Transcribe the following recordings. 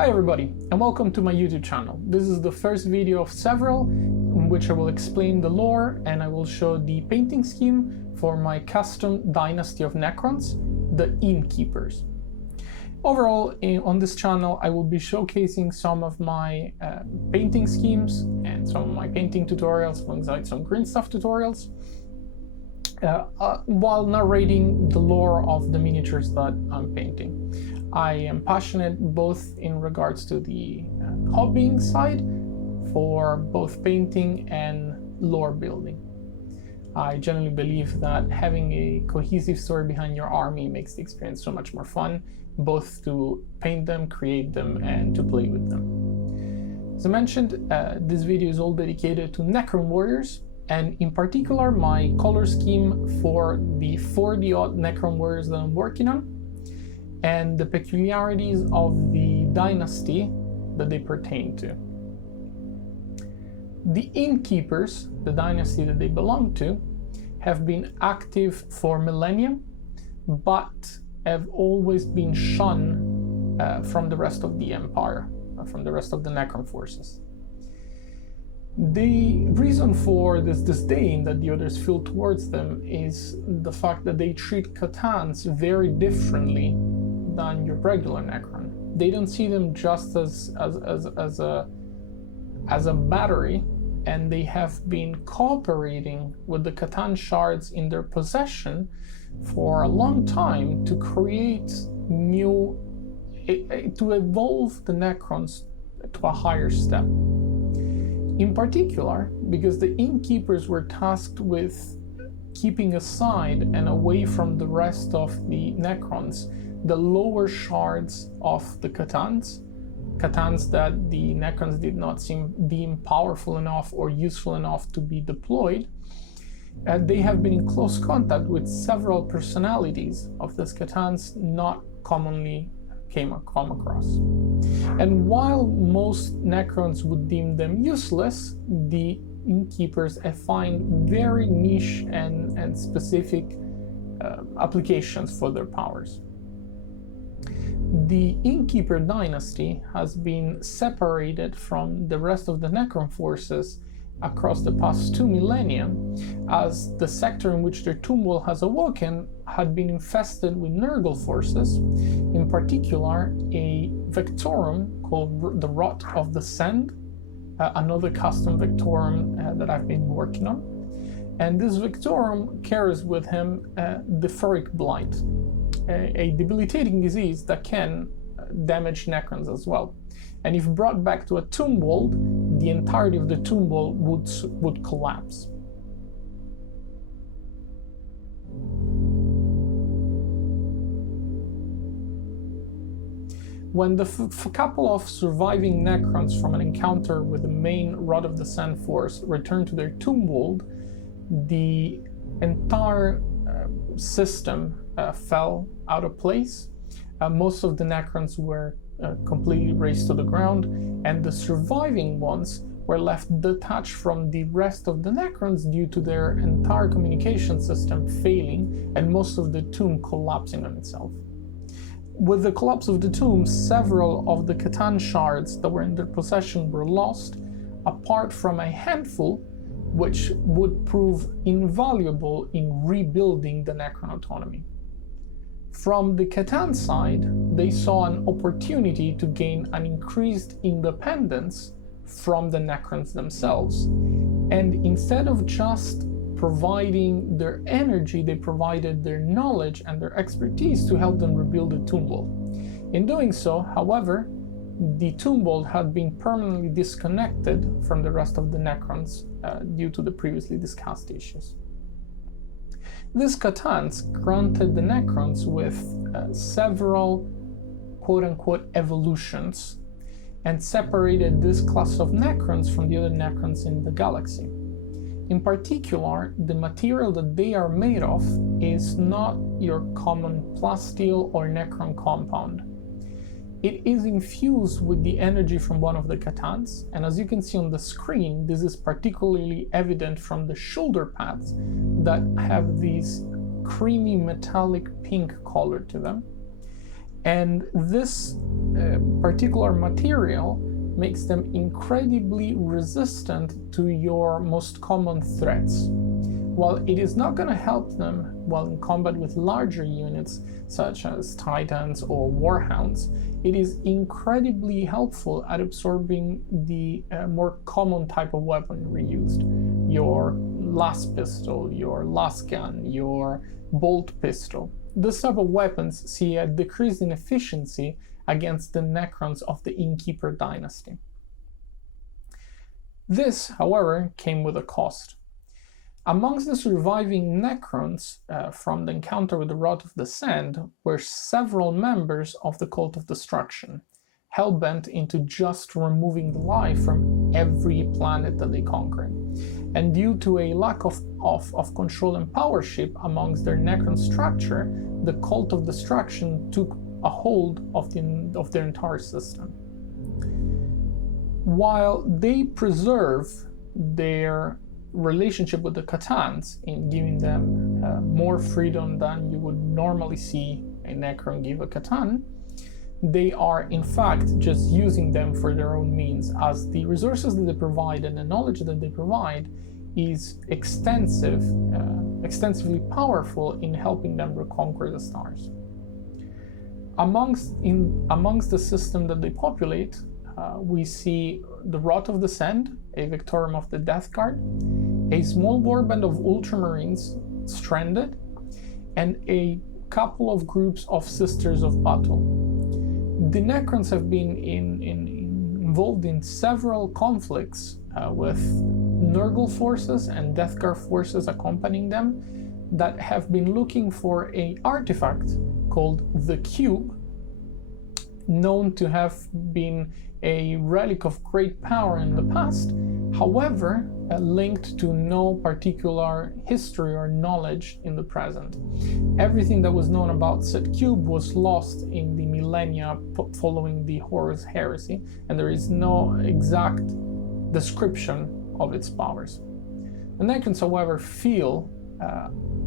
Hi everybody, and welcome to my YouTube channel. This is the first video of several in which I will explain the lore and I will show the painting scheme for my custom dynasty of Necrons, the Innkeepers. Overall, on this channel I will be showcasing some of my painting schemes and some of my painting tutorials alongside some green stuff tutorials, while narrating the lore of the miniatures that I'm painting. I am passionate both in regards to the hobbying side for both painting and lore building. I generally believe that having a cohesive story behind your army makes the experience so much more fun, both to paint them, create them, and to play with them. As I mentioned, this video is all dedicated to Necron warriors, and in particular my color scheme for the 40-odd Necron warriors that I'm working on, and the peculiarities of the dynasty that they pertain to. The Innkeepers, the dynasty that they belong to, have been active for millennia, but have always been shunned from the rest of the Empire, from the rest of the Necron forces. The reason for this disdain that the others feel towards them is the fact that they treat Catans very differently than your regular Necron. They don't see them just as a battery, and they have been cooperating with the Catan shards in their possession for a long time to create to evolve the Necrons to a higher step. In particular, because the Innkeepers were tasked with keeping aside and away from the rest of the Necrons the lower shards of the Catans that the Necrons did not deem powerful enough or useful enough to be deployed. They have been in close contact with several personalities of these Catans not commonly come across. And while most Necrons would deem them useless, the Innkeepers find very niche and specific applications for their powers. The Innkeeper dynasty has been separated from the rest of the Necron forces across the past 2 millennia, as the sector in which their tomb wall has awoken had been infested with Nurgle forces, in particular a Vectorum called the Rot of the Sand, another custom Vectorum that I've been working on. And this Vectorum carries with him the Ferric Blight, a debilitating disease that can damage Necrons as well. And if brought back to a tomb wall, the entirety of the tomb wall would collapse. When the couple of surviving Necrons from an encounter with the main Rod of the Sand force returned to their tomb wall, the entire system fell out of place. Most of the Necrons were completely razed to the ground, and the surviving ones were left detached from the rest of the Necrons due to their entire communication system failing and most of the tomb collapsing on itself. With the collapse of the tomb, several of the Catan shards that were in their possession were lost, apart from a handful which would prove invaluable in rebuilding the Necron autonomy. From the Catan side, they saw an opportunity to gain an increased independence from the Necrons themselves, and instead of just providing their energy, they provided their knowledge and their expertise to help them rebuild the tomb wall. In doing so, however, the tomb wall had been permanently disconnected from the rest of the Necrons due to the previously discussed issues. These Catans granted the Necrons with several quote-unquote evolutions and separated this class of Necrons from the other Necrons in the galaxy. In particular, the material that they are made of is not your common plasteel or Necron compound. It is infused with the energy from one of the Catans, and as you can see on the screen, this is particularly evident from the shoulder pads that have these creamy metallic pink color to them. And this particular material makes them incredibly resistant to your most common threats. While it is not going to help them while in combat with larger units such as Titans or Warhounds, it is incredibly helpful at absorbing the more common type of weaponry used. Your las pistol, your las gun, your bolt pistol. This type of weapons see a decrease in efficiency against the Necrons of the Innkeeper dynasty. This, however, came with a cost. Amongst the surviving Necrons from the encounter with the Rod of the Sand were several members of the Cult of Destruction, hell-bent into just removing the life from every planet that they conquered. And due to a lack of control and powership amongst their Necron structure, the Cult of Destruction took a hold of their entire system. While they preserve their relationship with the C'tans in giving them more freedom than you would normally see a Necron give a C'tan, they are in fact just using them for their own means, as the resources that they provide and the knowledge that they provide is extensively powerful in helping them reconquer the stars. Amongst the system that they populate, we see the Rot of the Sand, a Victorium of the Death Guard, a small warband of Ultramarines stranded, and a couple of groups of Sisters of Battle. The Necrons have been involved in several conflicts with Nurgle forces and Death Guard forces accompanying them that have been looking for an artifact called the Cube, known to have been a relic of great power in the past, however, linked to no particular history or knowledge in the present. Everything that was known about said cube was lost in the millennia following the Horus Heresy, and there is no exact description of its powers. The Necrons, however, feel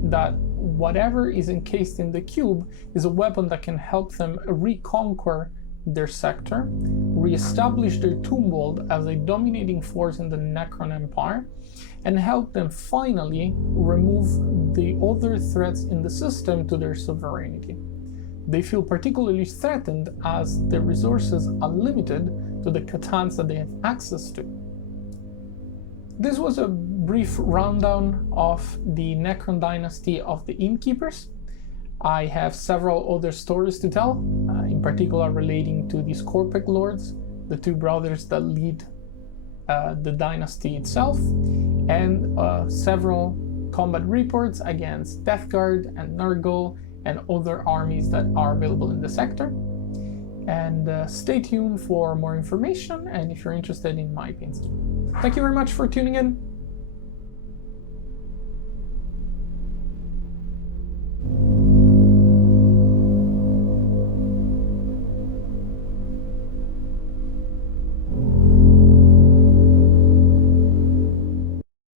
that whatever is encased in the cube is a weapon that can help them reconquer their sector, re-establish their tomb world as a dominating force in the Necron Empire, and help them finally remove the other threats in the system to their sovereignty. They feel particularly threatened as their resources are limited to the C'tans that they have access to. This was a brief rundown of the Necron dynasty of the Innkeepers. I have several other stories to tell, in particular relating to the Scorpic Lords, the two brothers that lead the dynasty itself, and several combat reports against Death Guard and Nurgle and other armies that are available in the sector. And stay tuned for more information and if you're interested in my opinions. Thank you very much for tuning in.